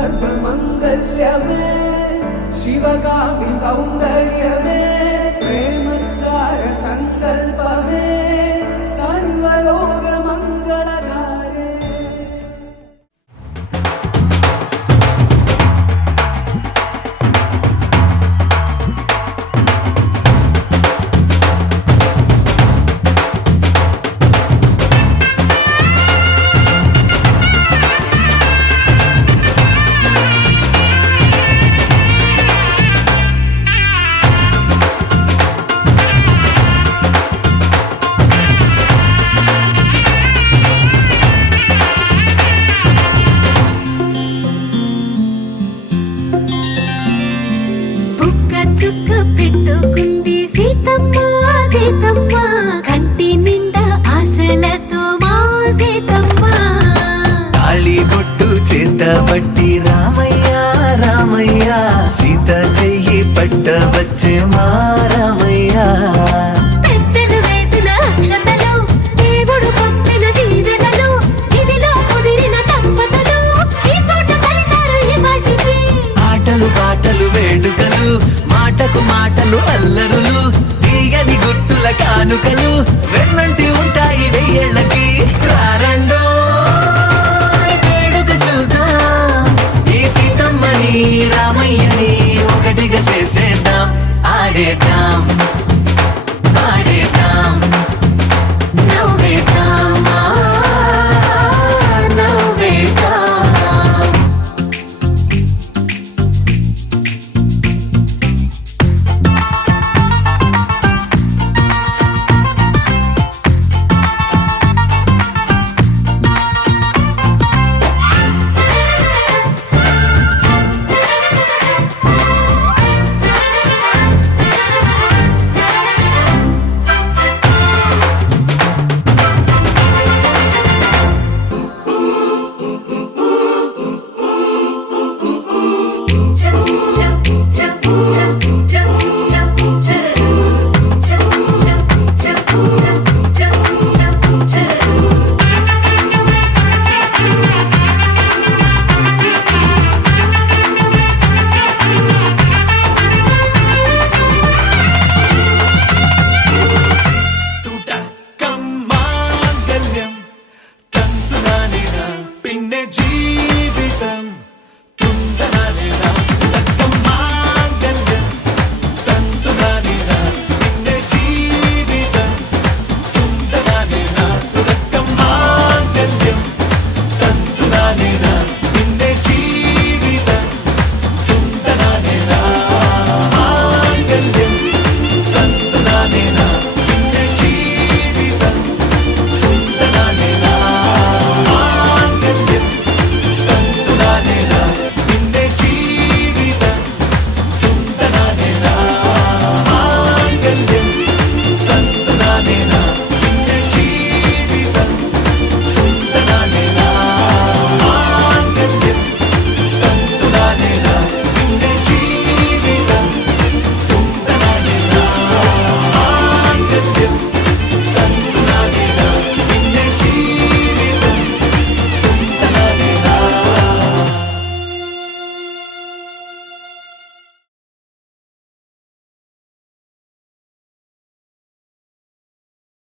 सर्वमङ्गल्यमे शिवगामि सौन्दर्यमे प्रेम सार सङ्कल्पमे सर्वलोकमङ्गलकारे। చుక్క పెట్టుకుంది సీతమ్మ సీతమ్మ కంటి నిండా ఆశలతో మా సీతమ్మ తాళి బొట్టు చేతబట్టి రామయ్య రామయ్య సీత చెయ్యి పట్టవచ్చే మా రామయ్య పెద్దలు వేసిన అక్షతలు దేవుడు పంపిన దీవెనలు ఇవిలో కుదిరిన దంపతులు ఈ చోట కలిసారు ఈ వాటికి ఆటలు పాటలు వేడుకలు మాటకు మాటలు అల్లరులు తీయని గుట్టుల కానుకలు వెన్న